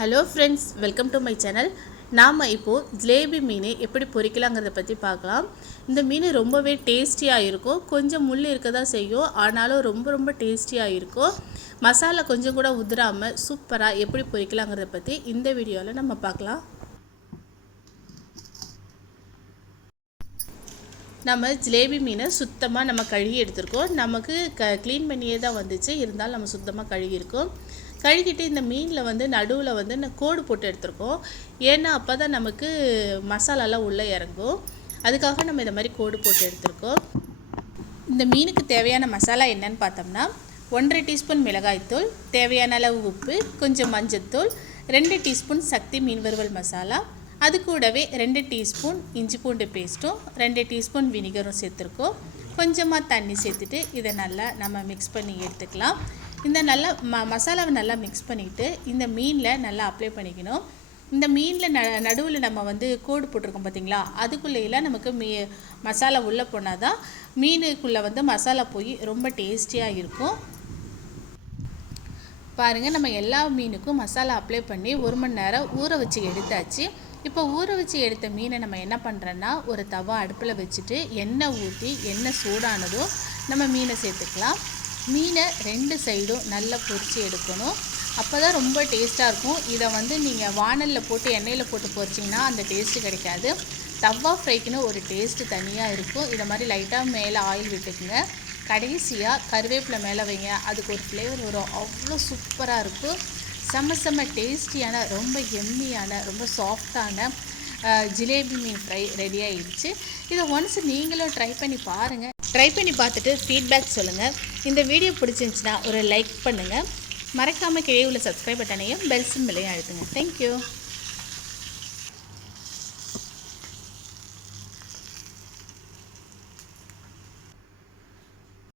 Hello friends welcome to my channel நாம் இப்போது ஜிலேபி மீன் எப்படி பொறிக்கலாங்கிறத பற்றி பார்க்கலாம். இந்த மீன் ரொம்பவே டேஸ்டியாக இருக்கும். கொஞ்சம் முள் இருக்க தான் செய்யும். ஆனாலும் ரொம்ப ரொம்ப டேஸ்டியாக இருக்கும். மசாலா கொஞ்சம் கூட உதிராமல் சூப்பராக எப்படி பொறிக்கலாங்கிறத பற்றி இந்த வீடியோவில் நம்ம பார்க்கலாம். நம்ம ஜிலேபி மீனை சுத்தமாக நம்ம கழுகி எடுத்திருக்கோம். நமக்கு க க்ளீன் பண்ணியே தான் வந்துச்சு. இருந்தாலும் நம்ம சுத்தமாக கழுகியிருக்கோம் கழுகிட்டு இந்த மீனில் வந்து நடுவில் வந்து நான் கோடு போட்டு எடுத்திருக்கோம். ஏன்னா அப்போ தான் நமக்கு மசாலாலாம் உள்ளே இறங்கும். அதுக்காக நம்ம இந்த மாதிரி கோடு போட்டு எடுத்திருக்கோம். இந்த மீனுக்கு தேவையான மசாலா என்னன்னு பார்த்தோம்னா ஒன்றரை டீஸ்பூன் மிளகாய்த்தூள் தேவையான அளவு உப்பு கொஞ்சம் மஞ்சத்தூள் ரெண்டு டீஸ்பூன் சக்தி மீன் வறுவல் மசாலா அது கூடவே ரெண்டு டீஸ்பூன் இஞ்சி பூண்டு பேஸ்ட்டும் ரெண்டு டீஸ்பூன் வினிகரும் சேர்த்துருக்கோம். கொஞ்சமாக தண்ணி சேர்த்துட்டு இதை நல்லா நம்ம மிக்ஸ் பண்ணி எடுத்துக்கலாம். இந்த நல்லா ம மசாலாவை நல்லா மிக்ஸ் பண்ணிவிட்டு இந்த மீனில் நல்லா அப்ளை பண்ணிக்கணும். இந்த மீனில் ந நடுவில் நம்ம வந்து கோடு போட்டிருக்கோம் பார்த்தீங்களா அதுக்குள்ளேயெல்லாம் நமக்கு மீ மசாலா உள்ளே போனால் தான் மீனுக்குள்ளே வந்து மசாலா போய் ரொம்ப டேஸ்டியாக இருக்கும். பாருங்கள் நம்ம எல்லா மீனுக்கும் மசாலா அப்ளை பண்ணி ஒரு மணி நேரம் ஊற வச்சு எடுத்தாச்சு. இப்போ ஊற வச்சு எடுத்த மீனை நம்ம என்ன பண்ணுறோன்னா ஒரு தவா அடுப்பில் வச்சுட்டு எண்ணெய் ஊற்றி எண்ணெய் சூடானதும் நம்ம மீனை சேர்த்துக்கலாம். மீனை ரெண்டு சைடும் நல்லா பொரித்து எடுக்கணும். அப்போ தான் ரொம்ப டேஸ்ட்டாக இருக்கும். இதை வந்து நீங்கள் வானலில் போட்டு எண்ணெயில் போட்டு பொரிச்சிங்கன்னா அந்த டேஸ்ட்டு கிடைக்காது. தவா ஃப்ரைக்குன்னு ஒரு டேஸ்ட்டு தனியாக இருக்கும். இதை மாதிரி லைட்டாக மேலே ஆயில் விட்டுக்குங்க. கடைசியாக கருவேப்பிலை மேலே வைங்க. அதுக்கு ஒரு ஃப்ளேவர் வரும். அவ்வளோ சூப்பராக இருக்கும். செம்ம செம்ம டேஸ்டியான ரொம்ப எம்மியான ரொம்ப சாஃப்டான ஜிலேபி மீன் ஃப்ரை ரெடி ஆகிடுச்சு இதை ஒன்ஸ் நீங்களும் ட்ரை பண்ணி பாருங்கள் ட்ரை பண்ணி பார்த்துட்டு ஃபீட்பேக் சொல்லுங்கள் இந்த வீடியோ பிடிச்சிருந்துச்சுன்னா ஒரு லைக் பண்ணுங்கள் மறக்காமல் கீழே உள்ள சப்ஸ்கிரைப் பட்டனையும் பெல் சிம்பிளையும் அழுத்துங்க. தேங்க்யூ